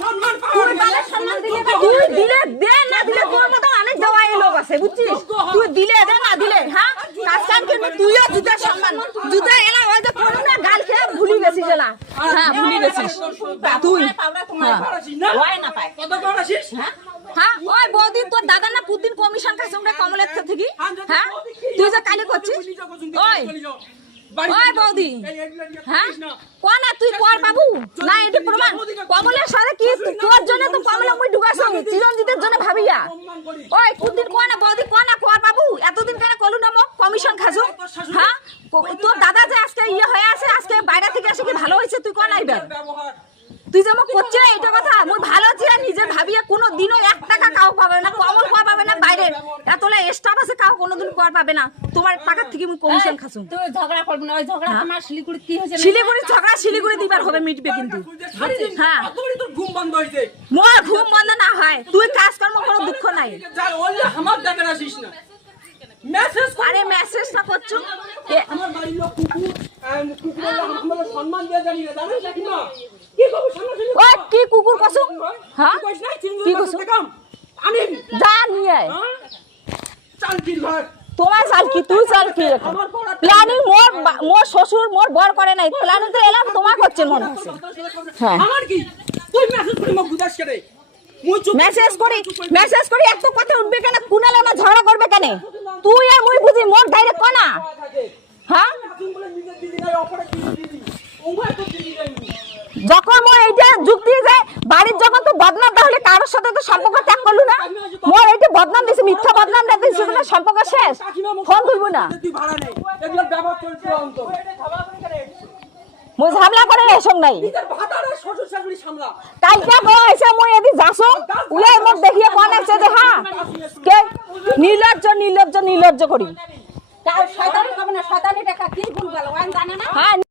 সম্মান পাওয়া গেলে সম্মান দিলে তুই দিলে দে না দিলে তোর মতো অনেক দেওয়াই লোক আছে বুঝছিস তুই দিলে দে না দিলে হ্যাঁ কাজকাম কিন্তু তুইও জুতার সম্মান জুতা এলা ওই যে করো না গাল খেয়ে ভুলি গেছিস এলা হ্যাঁ ভুলি গেছিস তুই ওই না পায় কত করাছিস হ্যাঁ ওই বৌদি তোর দাদা না পুতিন কমিশন খাইছে ওটা কমলের থেকে হ্যাঁ তুই যে কালি করছিস ওই ওই বৌদি হ্যাঁ কোনা তুই পর বাবু না এটি প্রমাণ কমলের সাথে কি তোর জন্য তো কমলা মুই ঢুকাছ চিরঞ্জিতের জন্য ভাবিয়া ওই পুতিন কোনা বৌদি কোনা পর বাবু এতদিন কেন কলু না মক কমিশন খাজু হ্যাঁ তোর দাদা যে আজকে ইয়ে হয়ে আছে আজকে বাইরে থেকে এসে কি ভালো হয়েছে তুই কোন আইবার তুই যেমন করছিস এইটা কথা মুই ভালো ছিলা নিজে ভাবিয়া কোনো দিনও 1 টাকা কাউ পাবে না কমল কোয়া পাবে না বাইরে এতলা স্টাফ আছে কাউ কোনোদিন কোয়া পাবে না তোমার টাকা থেকে মুই কমিশন খাসুম তুই ঝগড়া করবি না ওই ঝগড়া তোমার শিলিগুড়ি কি হয়েছে শিলিগুড়ি ঝগড়া শিলিগুড়ি দিবার হবে মিটবে কিন্তু হ্যাঁ তোর ঘুম বন্ধ হইছে মোর ঘুম বন্ধ না হয় তুই কাজকর্ম কোনো দুঃখ নাই যার ওই আমার দেখা আসিস না মেসেজ আরে মেসেজটা করছো আমার বাড়ির লোক কুকুর আমার সম্মান দিয়ে জানি না জানেন নাকি না কি কবি সামনে ও কি কুকুর কসু হ্যাঁ কইছ না কি কসু আমি যা নিয়ে চাল কি ঘর তোমার চাল কি তুই চাল কি প্ল্যানিং মোর শ্বশুর মোর বর করে নাই প্ল্যানিং তো এলাম তোমার করছে মনে হচ্ছে হ্যাঁ আমার কি তুই মেসেজ করে মোক বুঝাস করে মুই চুপ মেসেজ করি এত কথা উঠবে কেন কুনালে না ঝগড়া করবে কেন তুই আর মুই বুঝি মোর ডাইরেক্ট কোনা হ্যাঁ তুমি বলে নিজে দিদি না অপরে দিদি ওমা তো দিদি যাই যখন মোর এইটা যুক্তি যায় বাড়ির যখন তো বদনাম তাহলে কারোর সাথে তো সম্পর্ক ত্যাগ করলু না মোর এইটা বদনাম দিছে মিথ্যা বদনাম দিছে না সম্পর্ক শেষ ফোন তুলবো না তুই ভাড়া নেই এগুলো ব্যবহার চলছে অন্তর মুই ঝামলা করে এসব নাই নিজের ভাতারে শ্বশুর শাশুড়ি সামলা কালকে কইছে মই এদি যাসো উলাই মোক দেখিয়ে কোন আছে যে হ্যাঁ কে নির্লজ্জ করি তার শয়তানি হবে না শয়তানি টাকা কি ভুল গেল ওই জানে না হ্যাঁ